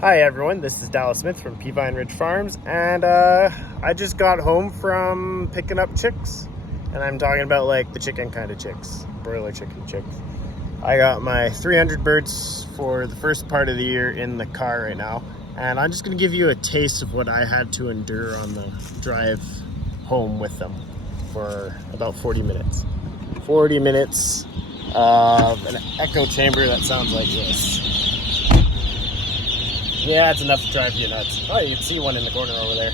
Hi everyone, this is Dallas Smith from Peavine Ridge Farms, and I just got home from picking up chicks, and I'm talking about like the chicken kind of chicks, broiler chicken chicks. I got my 300 birds for the first part of the year in the car right now, and I'm just going to give you a taste of what I had to endure on the drive home with them for about 40 minutes. 40 minutes of an echo chamber that sounds like this. Yeah, it's enough to drive you nuts. Oh, you can see one in the corner over there.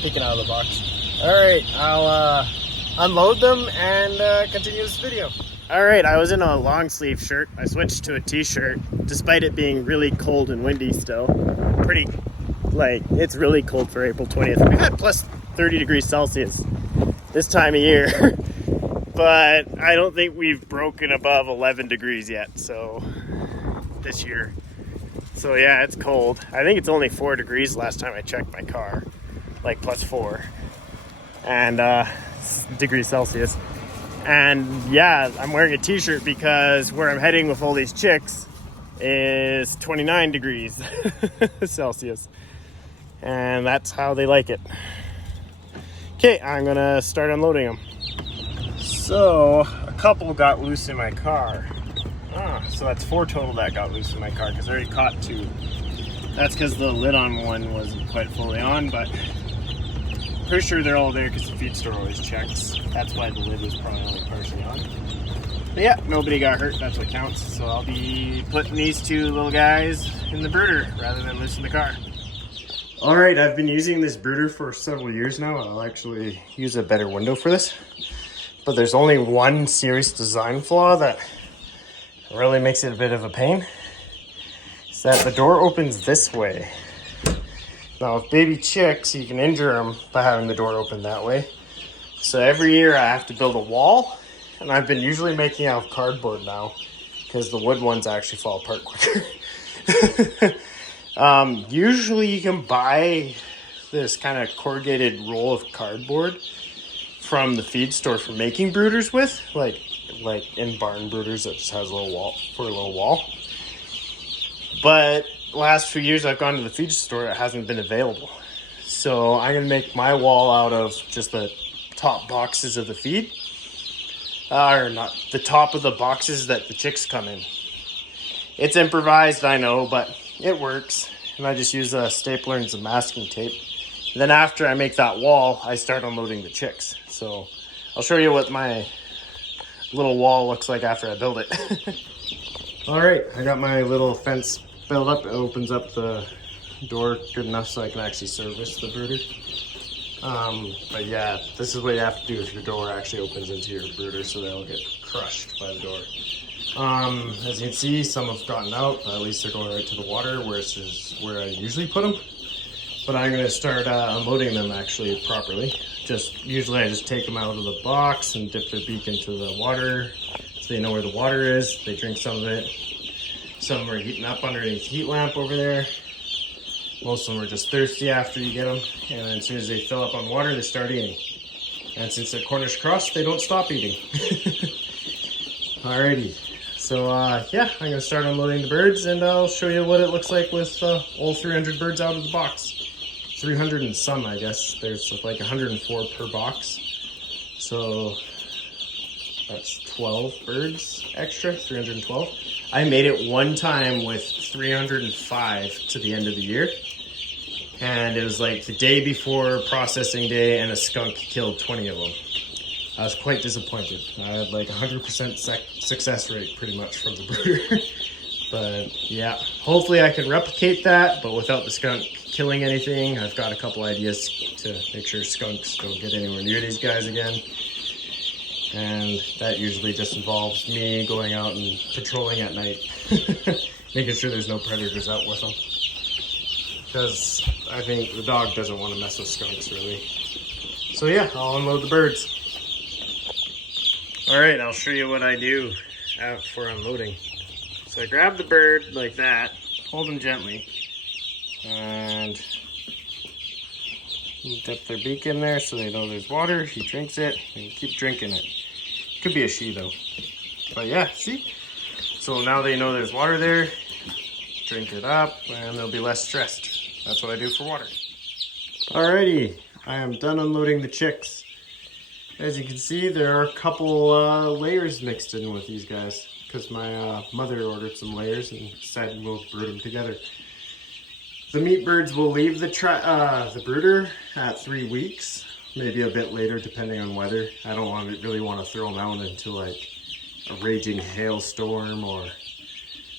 Peeking out of the box. Alright, I'll unload them and continue this video. Alright, I was in a long sleeve shirt. I switched to a t-shirt, despite it being really cold and windy still. It's really cold for April 20th. We've had plus 30 degrees Celsius this time of year. But I don't think we've broken above 11 degrees yet, so this year. So yeah, it's cold. I think it's only 4 degrees last time I checked my car, like plus 4 and degrees Celsius. And yeah, I'm wearing a t-shirt because where I'm heading with all these chicks is 29 degrees Celsius. And that's how they like it. Okay, I'm gonna start unloading them. So a couple got loose in my car. So that's 4 total that got loose in my car because I already caught 2. That's because the lid on one wasn't quite fully on, but pretty sure they're all there because the feed store always checks. That's why the lid was probably only partially on. But yeah, nobody got hurt. That's what counts. So I'll be putting these 2 little guys in the brooder rather than loose in the car. Alright, I've been using this brooder for several years now. I'll actually use a better window for this. But there's only one serious design flaw that really makes it a bit of a pain. Is that the door opens this way. Now with baby chicks, you can injure them by having the door open that way. So every year I have to build a wall, and I've been usually making out of cardboard now because the wood ones actually fall apart quicker. Usually you can buy this kind of corrugated roll of cardboard from the feed store for making brooders with, like in barn brooders that just has a little wall for a little wall. But last few years I've gone to the feed store, it hasn't been available. So I'm gonna make my wall out of just the top boxes of the feed. Or not, the top of the boxes that the chicks come in. It's improvised, I know, but it works. And I just use a stapler and some masking tape. And then after I make that wall, I start unloading the chicks. So I'll show you what my little wall looks like after I build it. All right, I got my little fence built up. It opens up the door good enough so I can actually service the brooder. But yeah, this is what you have to do if your door actually opens into your brooder so they don't get crushed by the door. As you can see, some have gotten out, but at least they're going right to the water, where I usually put them. But I'm gonna start unloading them actually properly. Usually I just take them out of the box and dip their beak into the water so they know where the water is. They drink some of it. Some of them are heating up underneath the heat lamp over there. Most of them are just thirsty after you get them. And then as soon as they fill up on water, they start eating. And since they're Cornish Cross, they don't stop eating. Alrighty. So yeah, I'm gonna start unloading the birds and I'll show you what it looks like with all 300 birds out of the box. 300 and some, I guess. There's like 104 per box. So that's 12 birds extra, 312. I made it one time with 305 to the end of the year. And it was like the day before processing day and a skunk killed 20 of them. I was quite disappointed. I had like 100% success rate pretty much from the brooder. But yeah, hopefully I can replicate that, but without the skunk killing anything. I've got a couple ideas to make sure skunks don't get anywhere near these guys again. And that usually just involves me going out and patrolling at night. Making sure there's no predators out with them. Because I think the dog doesn't want to mess with skunks really. So yeah, I'll unload the birds. Alright, I'll show you what I do for unloading. So I grab the bird like that, hold him gently, and dip their beak in there so they know there's water. He drinks it and keep drinking it. Could be a she though. But yeah, see? So now they know there's water there. drink it up, and they'll be less stressed. That's what I do for water. Alrighty, I am done unloading the chicks. As you can see, there are a couple layers mixed in with these guys because my mother ordered some layers and decided we'll brood them together. The meat birds will leave the brooder at 3 weeks, maybe a bit later depending on weather. I don't really want to throw them out into like a raging hailstorm or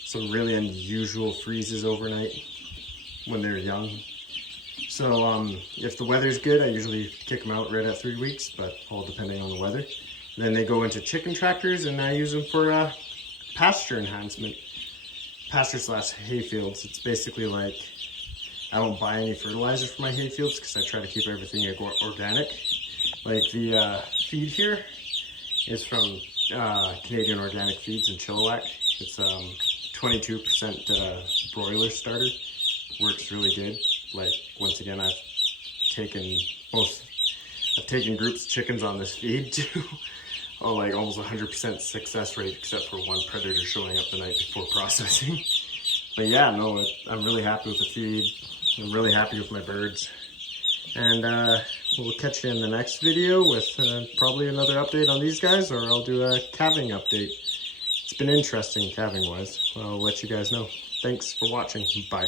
some really unusual freezes overnight when they're young. So if the weather's good, I usually kick them out right at 3 weeks, but all depending on the weather. Then they go into chicken tractors, and I use them for pasture enhancement. Pasture / hay fields. It's basically like, I don't buy any fertilizer for my hay fields because I try to keep everything organic. Like the feed here is from Canadian Organic Feeds in Chilliwack. It's 22% broiler starter. Works really good. Like, once again, I've taken groups of chickens on this feed to like almost 100% success rate, except for one predator showing up the night before processing. But yeah, no, I'm really happy with the feed. I'm really happy with my birds. And we'll catch you in the next video with probably another update on these guys, or I'll do a calving update. It's been interesting calving wise. I'll let you guys know. Thanks for watching. Bye.